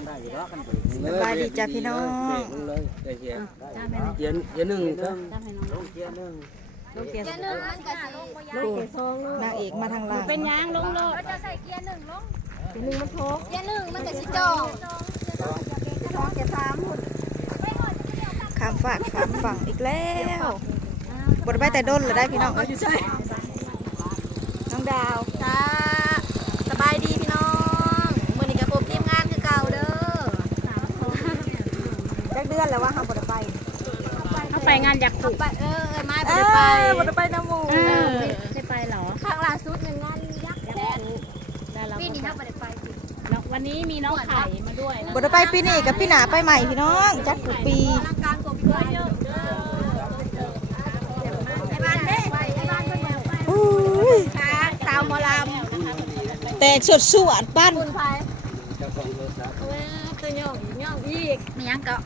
สบายดีจ้าพี่น้องเกียร์หนึ่งเกียร์หนึ่งลูกเกียร์หนึ่งนางเอกมาทางหลังเป็นยางลงโลดจะใส่เกียร์หนึ่งลงเกียร์หนึ่งมันโถเกียร์หนึ่งมันจะชิจ่อเกียร์สามข้ามฝากข้ามฝั่งอีกแล้วบทไปแต่ด้นเลยได้พี่น้องอยู่ใช่น้องดาวจ้าสบายดีพี่น้องมื้อนี้ก็พบทีมงานคือเก่าเด้อจักเดือนแล้วว่าเฮาบ่ได้ไปเขาไปงานอยากขุไปไม่ได้ไปบ่ได้ไปน้ำหมูได้ไปเหรอครั้งล่าสุดหนึ่งงานยักษ์แดนปีนี้เขาไม่ได้ไปวันนี้มีน้องไข่มาด้วยบ่ได้ไปปีนี้กับพี่หนาไปใหม่พี่น้องจัดทุกปีการกบเพื่อนไอ้บ้านเด้ไอ้บ้านคนเดียวอุ้ยสาวหมอลำแตกสวดปั้นคุณพายตัวย่องอีกมียังก็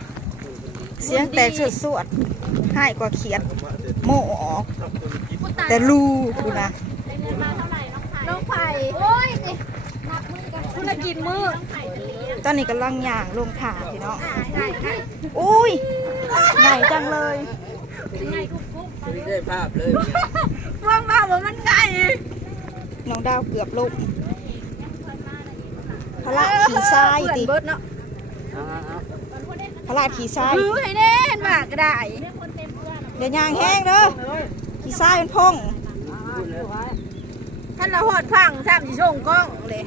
เสียงแตกสวดให้กว่าเขียดโม่ออกแต่รูดูนะน้องไผ่โอ้ยนับมือกันคุณกินมือตอนนี้กำลังย่างลงถาพี่น้องอุ้ยใหญ่จังเลยได้ภาพเลยว่างบ้าว่ามันไก่น้องดาวเกือบลงพระขี่ทรายติพระขี่ทรายถือให้แน่เห็นว่าก็ได้เดี๋ยวย่างแห้งเด้อขี่ทรายเป็นพงท่านเราหอดพังแทบจะส่งกล้องเลย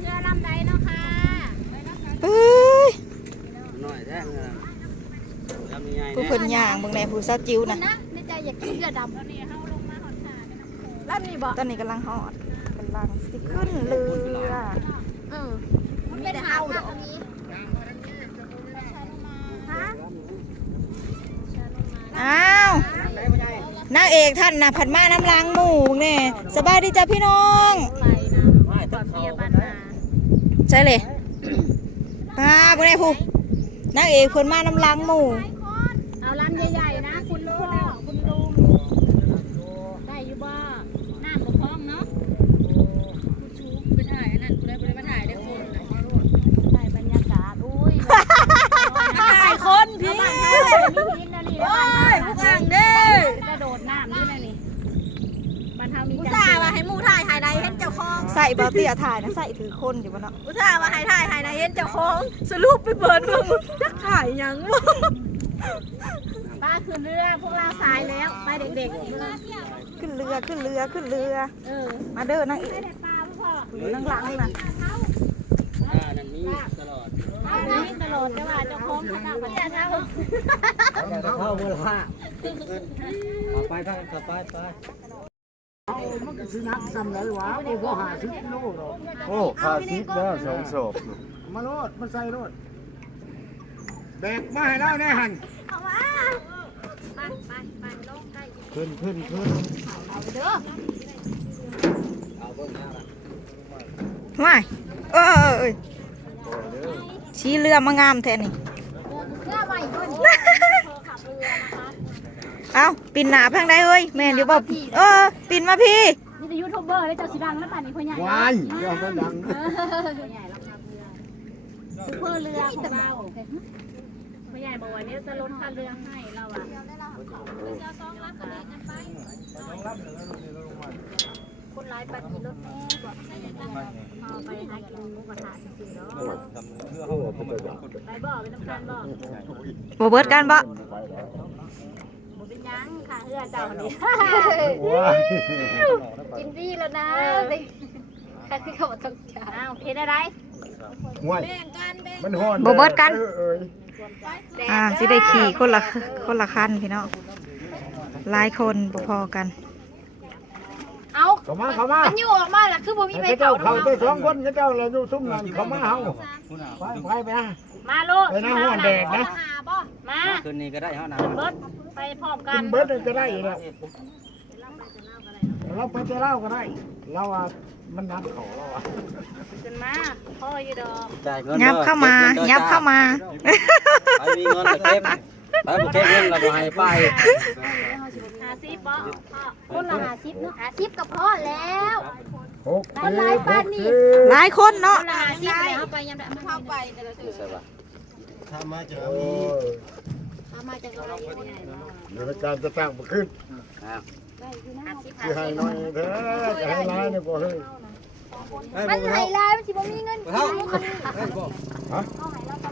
เรือลำใดเนาะค่ะเอ้ยหน่อยแท้เงินผู้คนย่างเมืองในผู้ซาจิ๋วนะในใจอยากกินเรือดำแล้วนี่เขาลงมาหอดขาลำนี่บอกตอนนี้กำลังหอดกำลังสิขึ้นเรือมันเป็นเฮาดอกนี้อ้าวนางเอกท่านนะผัดมาน้ำล้างหมูเนี่ยสบายดีจ้ะพี่น้องใช่เลยบ่ได้ผู้นางเอกคนมาน้ำล้างหมูเอาลำใหญ่ๆนะคุณลุงได้อยู่บ้าหน้าปกครองเนาะคุณชูไปถ่ายนั่นคุณได้ไปมาถ่ายได้คนถ่ายบรรยากาศอุ้ยถ่ายคนพี่มีหินนะนี่โอ้ยพวกอ่างเด้กระโดดน้ำด้วยนะนี่บ้านเฮามีอุตส่าห์ว่าให้มูถ่ายในเห็นเจ้าของใส่บาเตียถ่ายนะใส่ถือคนอยู่บนเนาะอุตส่าห์ว่าให้ถ่ายในเห็นเจ้าของสรุปไปเปิดมึงนักถ่ายยังวะป้าขึ้นเรือพวกเราสายแล้วไปเด็กๆขึ้นเรือมาเด้อนางเอกนั่งหลังน่ะนั่นนี่ตลอดจะว่าเจ้าของเขาเอาไปเข้าเมื่อว่าไปมันก็สินักซ้ำไหนวะกูก็50 โลหรอกโอ้50แล้ว2 ศพมาโลดมาใส่โลดแบกมาให้เราแน่หันเอามาไปลงใกล้ขึ้นเอาไปเด้อไม่ชี้เรือมางามแทนนี่เอาปิ่นหนาพังได้เฮ้ยแม่เดี๋ยวบอกปิ่นมาพี่นี่จะยูทูบเบอร์เลยเจ้าสีดังแล้วป่านนี้พ่อใหญ่วายเรื่องมันดังซุปเปอร์เรือของเราพ่อใหญ่บอกว่านี่จะลดค่าเรือให้เราอ่ะคนร้ายปัดมีรถแม่บอกเอาไปหากินหมูกระทะจริงๆเนาะไปบ่เป็นน้ำตาลบ่เบิดกันบ่เป็นยังค่ะเฮือเจ้านี่กินดีแล้วนะค่ะที่เขาต้องจ่ายอ้าวเห็นอะไรแบ่งกันมันฮ้อนเบิดกันสิได้ขี่คนละคันพี่น้องหลายคนพอกันเอาเข้ามามันอยู่ออกมาแล้วคือบ่มีไปเขาได้2 คนเจ้าเลยอยู่ซุ่มนั่นเข้ามาเฮาไปมาลูกไปนะฮ้อนแดดนะมาคืนนี้ก็ได้เฮานะเบิดไปพร้อมกันเบิดก็ได้แล้วเราไปจะเล่าก็ได้เรามันนัดเขาเราขึ้นมาพ่ออยู่ดอกยับเข้ามาไปมีเงินไปเก็บเงินเราก็ให้ไป50บ่คนละ50เนาะ50ก็พอแล้ว คนหลายปานนี่ หลายคนเนาะ ลาสิเอาไปยังได้เข้าไปแต่ละ ใส่ป่ะ ถ้ามาจากเดี๋ยวการจะตั้งมาขึ้นคือให้น้อยเถอะจะให้ร้ายเนี่ยบ่เฮ้ย มันไหลลายมันสิบ่มีเงินกิน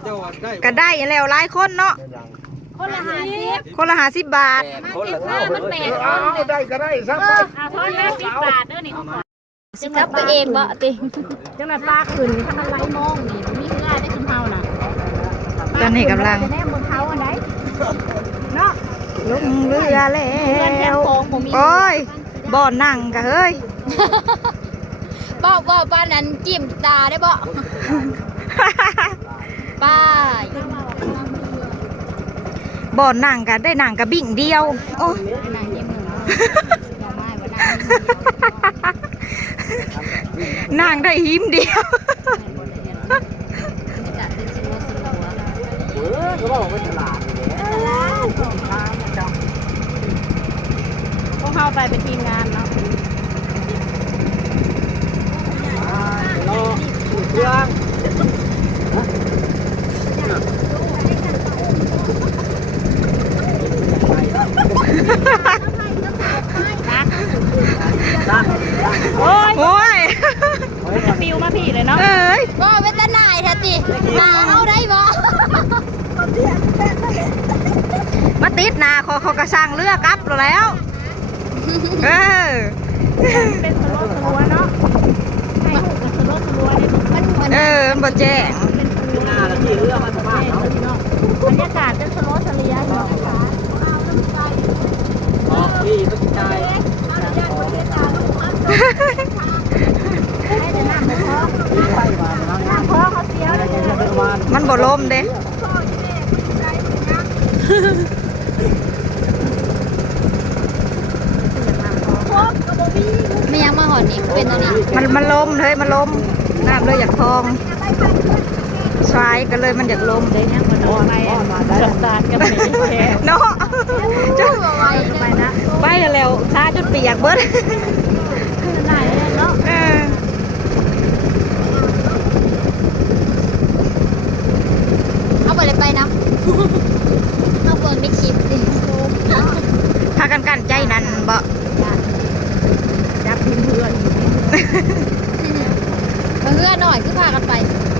เจ้าได้ ก็ได้แล้วหลายคนเนาะ เป็นยัง คนละ50 คนละ50 บาท คนละเท่า มันแปด เอาได้ก็ได้ซะไป ทอนละ10 บาทเด้อนี่ สิกลับไปเองบ่ติ จังได๋ปลาขึ้นถ้ามันไหลมองนี่บ่มีเวลาได้กินเฮาน่ะ ตอนนี้กำลัง แน่บนเขาอันใด ลงเรือแล้ เพื่อนแค่ ว โค้งบ่มี โอ้ยบ่อนั่งกะเฮ้ย บ่บ้านนั้นจิ้มตาได้บ่ป้าย บ่อนั่งกะได้นั่งกะบิ่งเดียวโอ้ย นางยิ้มหนูดอกไม้ว่านาง นั่งได้หิมเดียว จะเป็นสิวสิว ก็บอกว่าตลาด พวกเฮาไปเป็นทีมงานเนาะ เครื่อง โอ้ย โอ้ย ปิวมาพี่เลยเนาะ เอ้ย บ่เป็นตาหน่ายแท้ติมาเฮาได้บ่ มาติดหนาเขากระสั่งเลือกกลับแล้วเออ เป็นสโลว์สลัวเนาะให้ลูกกับสโลว์สลัวนี่ มันเหมือน เออมันบ่แจ้ง เป็นสลัวแล้วที่เรือมันบ้านเขาพี่น้องบรรยากาศเป็นสโลว์สเลียเนาะ อ๋อพี่ต้องใจ ให้แต่น้ำบ่พอน้ำพอเขาเสียวแล้วจะ มันบ่ลมเด้ ไม่ยังมาหอดนี่เป็นตัวนี้ มันลมเฮ้ยมันลมน้ำเลยอยากทองชายก็เลยมันอยากลมเด้ ยังมันไปสตาร์ทกันไม่แค่ เนาะ จู้เอาไว้ ไปนะ ไปแล้วขาจนเปียกเบิด ได้เนาะ เออ เอาไปเลยไปนะเอาเบิ่งในคลิปดิ พากันใจนั่นบ่ จับเพื่อน เพื่อนหน่อยคือพากันไป เ